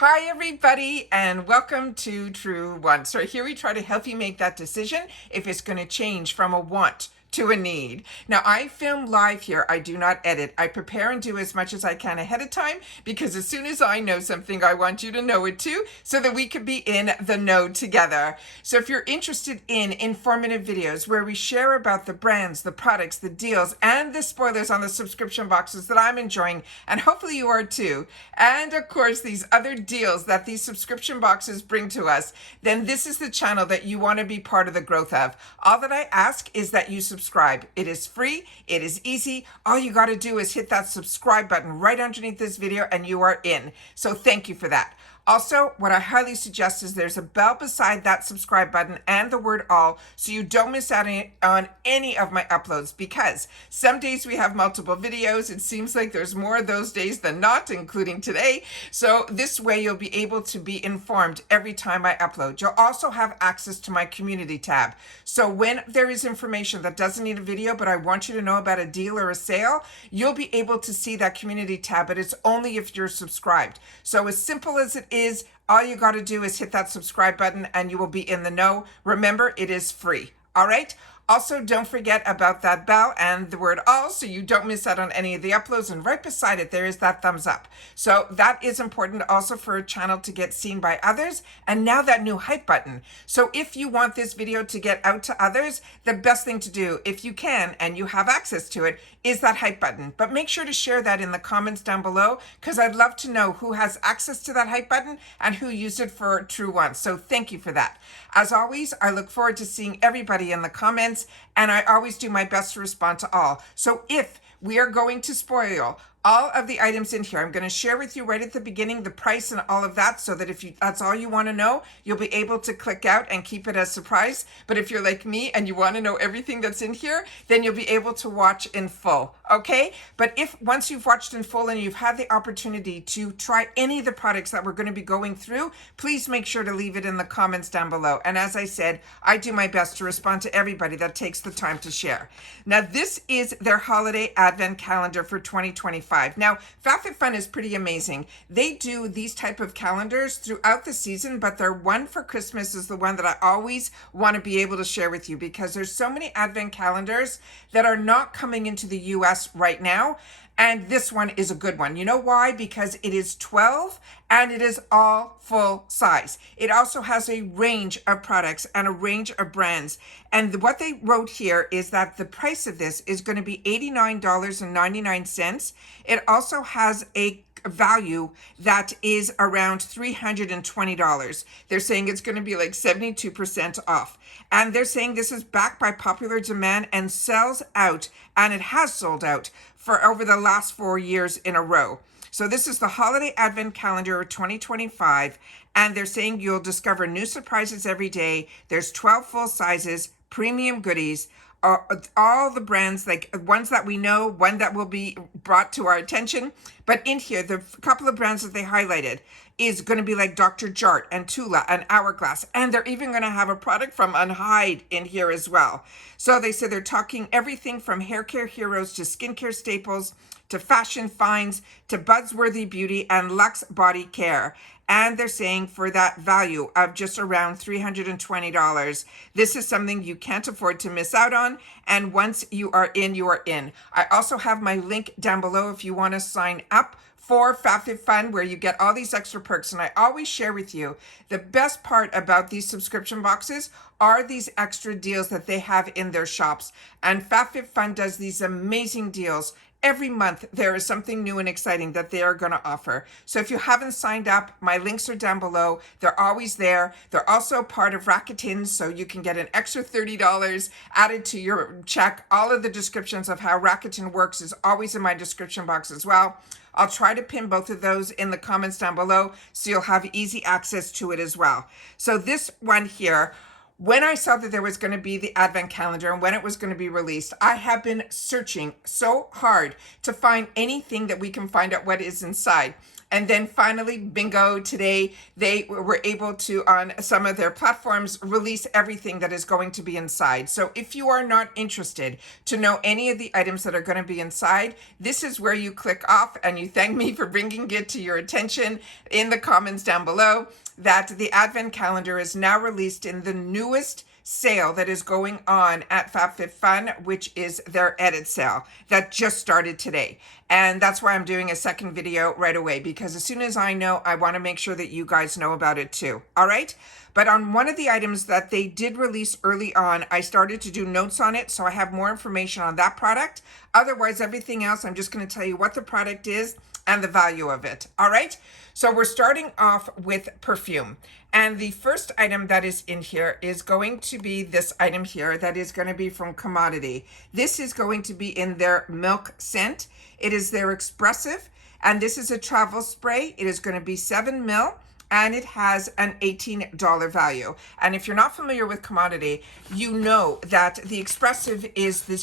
Hi everybody and welcome to Truewants. So here we try to help you make that decision if it's going to change from a want to a need. Now I film live here. I do not edit. I prepare and do as much as I can ahead of time because as soon as I know something, I want you to know it too so that we can be in the know together. So if you're interested in informative videos where we share about the brands, the products, the deals, and the spoilers on the subscription boxes that I'm enjoying, and hopefully you are too, and of course these other deals that these subscription boxes bring to us, then this is the channel that you want to be part of the growth of. All that I ask is that you subscribe. It is free. It is easy. All you got to do is hit that subscribe button right underneath this video and you are in. So thank you for that. Also, what I highly suggest is there's a bell beside that subscribe button and the word all so you don't miss out on any of my uploads, because some days we have multiple videos. It seems like there's more of those days than not, including today. So this way you'll be able to be informed every time I upload. You'll also have access to my community tab. So when there is information that doesn't need a video, but I want you to know about a deal or a sale, you'll be able to see that community tab, but it's only if you're subscribed. So as simple as it is, all you got to do is hit that subscribe button and you will be in the know. Remember, it is free. All right. Also, don't forget about that bell and the word all so you don't miss out on any of the uploads. And right beside it, there is that thumbs up. So that is important also for a channel to get seen by others. And now that new hype button. So if you want this video to get out to others, the best thing to do, if you can, and you have access to it, is that hype button. But make sure to share that in the comments down below, because I'd love to know who has access to that hype button and who used it for Truewants. So thank you for that. As always, I look forward to seeing everybody in the comments, and I always do my best to respond to all. So if we are going to spoil all of the items in here, I'm going to share with you right at the beginning the price and all of that, so that if that's all you want to know, you'll be able to click out and keep it as a surprise. But if you're like me and you want to know everything that's in here, then you'll be able to watch in full. Okay? But if once you've watched in full and you've had the opportunity to try any of the products that we're going to be going through, please make sure to leave it in the comments down below. And as I said, I do my best to respond to everybody that takes the time to share. Now, this is their holiday advent calendar for 2025. Now, FabFitFun is pretty amazing. They do these type of calendars throughout the season, but their one for Christmas is the one that I always want to be able to share with you, because there's so many advent calendars that are not coming into the US right now. And this one is a good one. You know why? Because it is 12 and it is all full size. It also has a range of products and a range of brands. And what they wrote here is that the price of this is going to be $89.99. It also has a value that is around $320. They're saying it's going to be like 72% off. And they're saying this is backed by popular demand and sells out, and it has sold out for over the last 4 years in a row. So this is the Holiday Advent Calendar of 2025, and they're saying you'll discover new surprises every day. There's 12 full sizes, premium goodies, all the brands, like ones that we know, one that will be brought to our attention. But in here, the couple of brands that they highlighted is going to be like Dr. Jart and Tula and Hourglass. And they're even going to have a product from Unhide in here as well. So they said they're talking everything from hair care heroes to skincare staples to fashion finds to buzzworthy beauty and luxe body care. And they're saying for that value of just around $320, this is something you can't afford to miss out on. And once you are in, you are in. I also have my link down below if you want to sign up for FabFitFun, where you get all these extra perks. And I always share with you the best part about these subscription boxes are these extra deals that they have in their shops. And FabFitFun does these amazing deals. Every month, there is something new and exciting that they are going to offer. So if you haven't signed up, my links are down below. They're always there. They're also part of Rakuten, so you can get an extra $30 added to your check. All of the descriptions of how Rakuten works is always in my description box as well. I'll try to pin both of those in the comments down below so you'll have easy access to it as well. So this one here, when I saw that there was going to be the advent calendar and when it was going to be released, I have been searching so hard to find anything that we can find out what is inside. And then finally, bingo, today they were able to, on some of their platforms, release everything that is going to be inside. So if you are not interested to know any of the items that are going to be inside, this is where you click off, and you thank me for bringing it to your attention in the comments down below that the Advent calendar is now released in the newest sale that is going on at FabFitFun, which is their edit sale that just started today. And that's why I'm doing a second video right away, because as soon as I know, I want to make sure that you guys know about it too. All right. But on one of the items that they did release early on, I started to do notes on it, so I have more information on that product. Otherwise, everything else, I'm just going to tell you what the product is and the value of it. All right. So we're starting off with perfume. And the first item that is in here is going to be this item here that is going to be from Commodity. This is going to be in their milk scent. It is their expressive, and this is a travel spray. It is going to be 7 ml. And it has an $18 value. And if you're not familiar with Commodity, you know that the expressive is the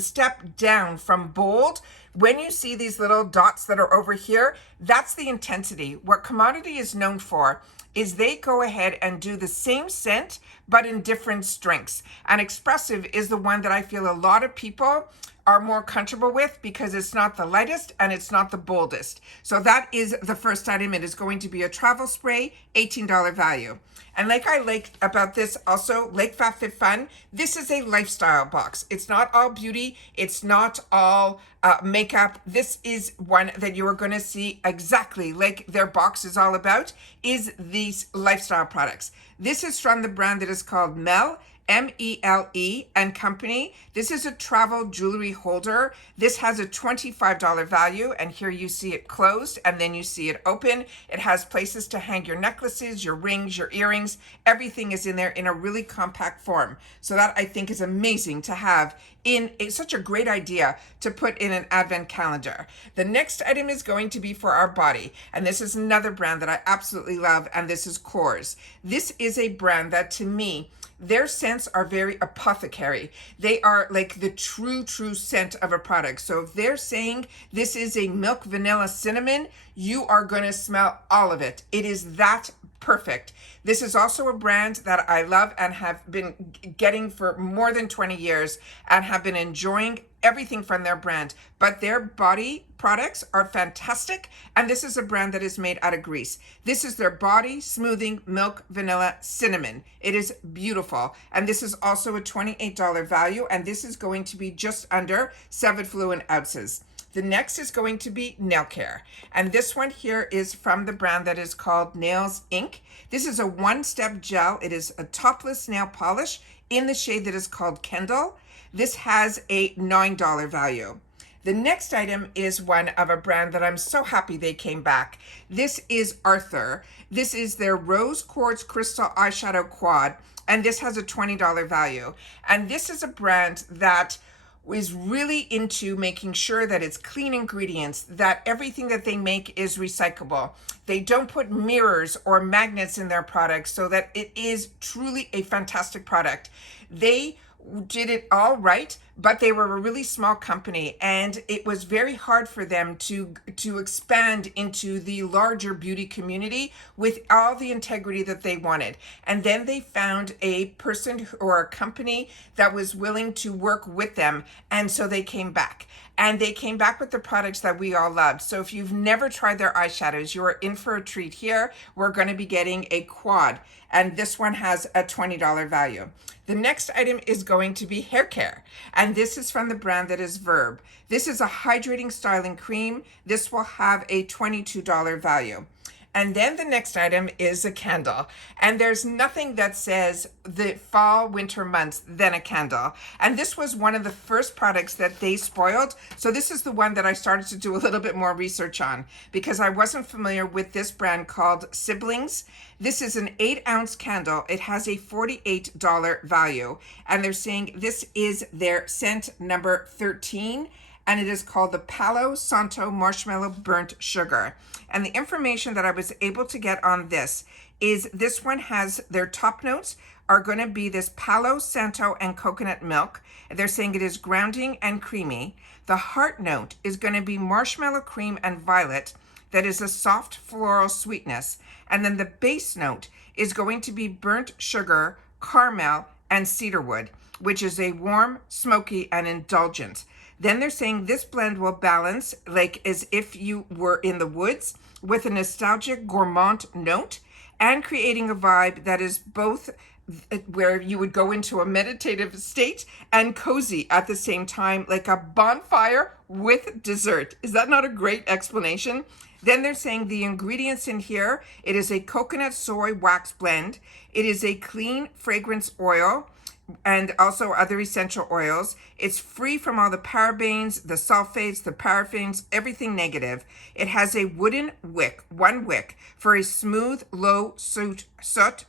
step down from bold. When you see these little dots that are over here, that's the intensity. What Commodity is known for is they go ahead and do the same scent, but in different strengths. And expressive is the one that I feel a lot of people are more comfortable with, because it's not the lightest and it's not the boldest. So that is the first item. It is going to be a travel spray, $18 value. And like I like about this also, like FabFitFun, this is a lifestyle box. It's not all beauty. It's not all makeup. This is one that you are going to see exactly like their box is all about, is these lifestyle products. This is from the brand that is called Mele, M-E-L-E and Company. This is a travel jewelry holder. This has a $25 value, and here you see it closed and then you see it open. It has places to hang your necklaces, your rings, your earrings. Everything is in there in a really compact form. So that I think is amazing to have in such a great idea to put in an advent calendar. The next item is going to be for our body, and this is another brand that I absolutely love, and this is Kors. This is a brand that, to me, their scents are very apothecary. They are like the true scent of a product. So if they're saying this is a milk vanilla cinnamon, you are going to smell all of it. It is that perfect. This is also a brand that I love and have been getting for more than 20 years and have been enjoying everything from their brand. But their body products are fantastic, and this is a brand that is made out of Greece. This is their body smoothing milk vanilla cinnamon. It is beautiful, and this is also a $28 value, and this is going to be just under 7 fluid ounces. The next is going to be nail care, and this one here is from the brand that is called Nails Inc. This is a one-step gel. It is a topless nail polish in the shade that is called Kendall. This has a $9 value. The next item is one of a brand that I'm so happy they came back. This is Arthur. This is their Rose Quartz Crystal Eyeshadow Quad, and this has a $20 value. And this is a brand that is really into making sure that it's clean ingredients, that everything that they make is recyclable. They don't put mirrors or magnets in their products, so that it is truly a fantastic product. They did it all right, but they were a really small company, and it was very hard for them to expand into the larger beauty community with all the integrity that they wanted. And then they found a person or a company that was willing to work with them, and so they came back. And they came back with the products that we all loved. So if you've never tried their eyeshadows, you are in for a treat here. We're going to be getting a quad, and this one has a $20 value. The next item is going to be hair care, and this is from the brand that is Verb. This is a hydrating styling cream. This will have a $22 value. And then the next item is a candle. And there's nothing that says the fall, winter months than a candle. And this was one of the first products that they spoiled. So this is the one that I started to do a little bit more research on, because I wasn't familiar with this brand called Siblings. This is an 8-ounce candle. It has a $48 value. And they're saying this is their scent number 13. And it is called the Palo Santo Marshmallow Burnt Sugar. And the information that I was able to get on this is this one has their top notes are going to be this Palo Santo and coconut milk. They're saying it is grounding and creamy. The heart note is going to be marshmallow cream and violet. that is a soft floral sweetness. And then the base note is going to be burnt sugar, caramel, and cedarwood, which is a warm, smoky, and indulgent. Then they're saying this blend will balance like as if you were in the woods with a nostalgic gourmand note and creating a vibe that is both where you would go into a meditative state and cozy at the same time, like a bonfire with dessert. Is that not a great explanation? Then they're saying the ingredients in here, it is a coconut soy wax blend. It is a clean fragrance oil and also other essential oils. It's free from all the parabens, the sulfates, the paraffins, everything negative. It has a wooden wick, one wick, for a smooth, low soot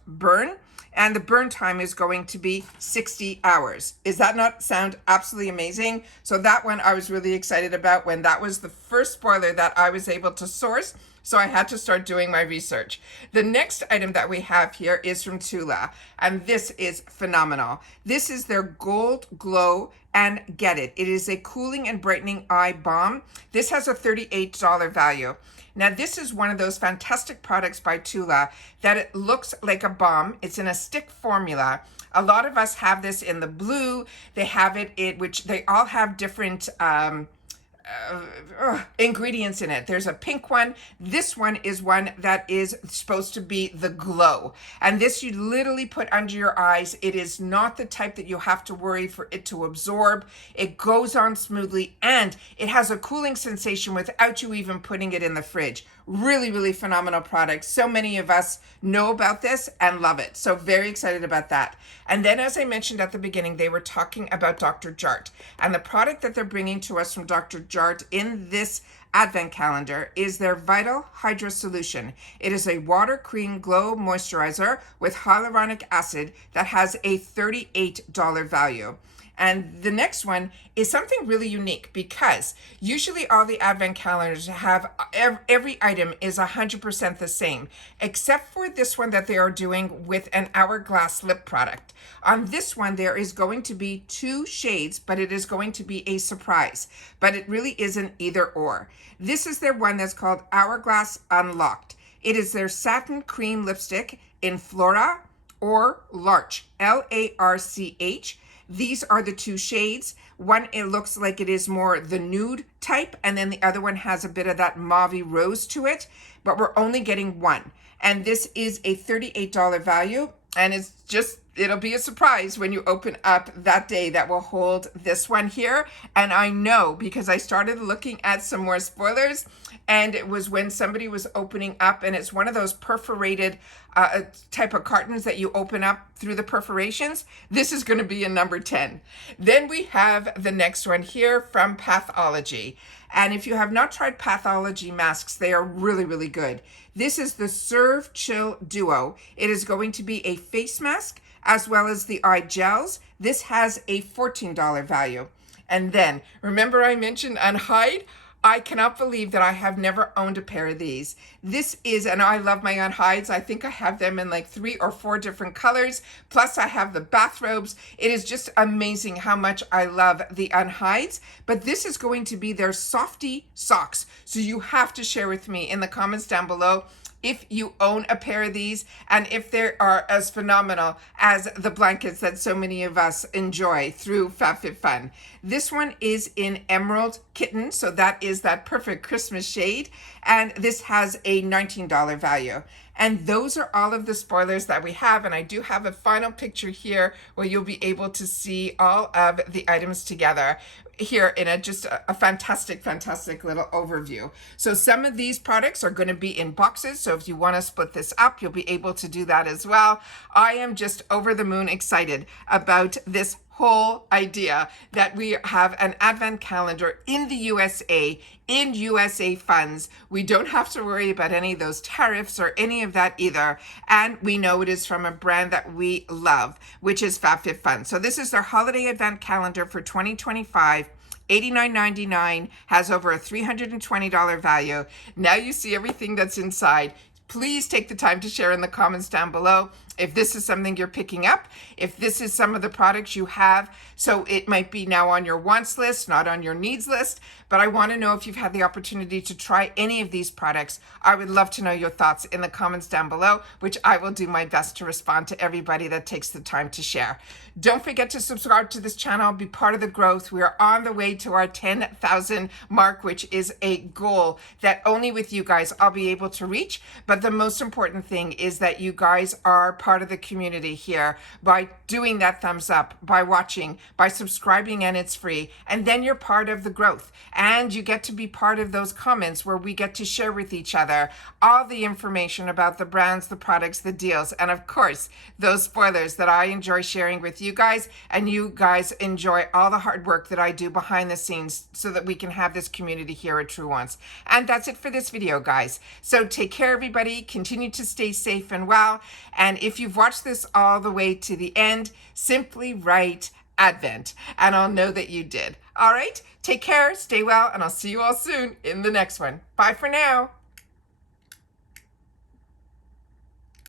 burn. And the burn time is going to be 60 hours. Is that not sound absolutely amazing? So that one I was really excited about when that was the first spoiler that I was able to source. So I had to start doing my research. The next item that we have here is from Tula, and this is phenomenal. This is their Gold Glow and Get It. It is a cooling and brightening eye balm. This has a $38 value. Now, this is one of those fantastic products by Tula that it looks like a balm. It's in a stick formula. A lot of us have this in the blue. They have it in, which they all have different ingredients in it. There's a pink one. This one is one that is supposed to be the glow. And this you literally put under your eyes. It is not the type that you have to worry for it to absorb. It goes on smoothly and it has a cooling sensation without you even putting it in the fridge. Really, really phenomenal product. So many of us know about this and love it. So very excited about that. And then as I mentioned at the beginning, they were talking about Dr. Jart. And the product that they're bringing to us from Dr. Jart in this advent calendar is their Vital Hydra Solution. It is a water cream glow moisturizer with hyaluronic acid that has a $38 value. And the next one is something really unique because usually all the advent calendars have every item is 100% the same, except for this one that they are doing with an Hourglass lip product. On this one, there is going to be 2 shades, but it is going to be a surprise, but it really isn't either or. This is their one that's called Hourglass Unlocked. It is their satin cream lipstick in Flora or Larch, Larch. These are the 2 shades. One, it looks like it is more the nude type, and then the other one has a bit of that mauve rose to it, but we're only getting one. And this is a $38 value, and it's just, it'll be a surprise when you open up that day that will hold this one here. And I know because I started looking at some more spoilers, and it was when somebody was opening up, and it's one of those perforated type of cartons that you open up through the perforations. This is going to be a number 10. Then we have the next one here from Pathology. And if you have not tried Pathology masks, they are really, really good. This is the Serve Chill Duo. It is going to be a face mask as well as the eye gels. This has a $14 value. And then, remember I mentioned Unhide? I cannot believe that I have never owned a pair of these. This is, and I love my Unhides. I think I have them in like 3 or 4 different colors. Plus I have the bathrobes. It is just amazing how much I love the Unhides. But this is going to be their Softy socks. So you have to share with me in the comments down below if you own a pair of these and if they are as phenomenal as the blankets that so many of us enjoy through FabFitFun. This one is in Emerald Kitten, so that is that perfect Christmas shade, and this has a $19 value. And those are all of the spoilers that we have, and I do have a final picture here where you'll be able to see all of the items together here in just a fantastic little overview. So some of these products are going to be in boxes, so if you want to split this up, you'll be able to do that as well. I am just over the moon excited about this whole idea that we have an advent calendar in the USA, in USA funds. We don't have to worry about any of those tariffs or any of that either. And we know it is from a brand that we love, which is FabFitFun. So this is their holiday advent calendar for 2025. $89.99, has over a $320 value. Now you see everything that's inside. Please take the time to share in the comments down below. if this is something you're picking up, if this is some of the products you have. So it might be now on your wants list, not on your needs list, but I want to know if you've had the opportunity to try any of these products. I would love to know your thoughts in the comments down below, which I will do my best to respond to everybody that takes the time to share. Don't forget to subscribe to this channel, be part of the growth. We are on the way to our 10,000 mark, which is a goal that only with you guys I'll be able to reach. But the most important thing is that you guys are part of the community here by doing that thumbs up, by watching, by subscribing, and it's free. And then you're part of the growth, and you get to be part of those comments where we get to share with each other all the information about the brands, the products, the deals, and of course, those spoilers that I enjoy sharing with you guys, and you guys enjoy all the hard work that I do behind the scenes so that we can have this community here at Truewants. And that's it for this video, guys. So take care, everybody. Continue to stay safe and well. And if you've watched this all the way to the end, simply write Advent, and I'll know that you did. All right, take care, stay well, and I'll see you all soon in the next one. Bye for now.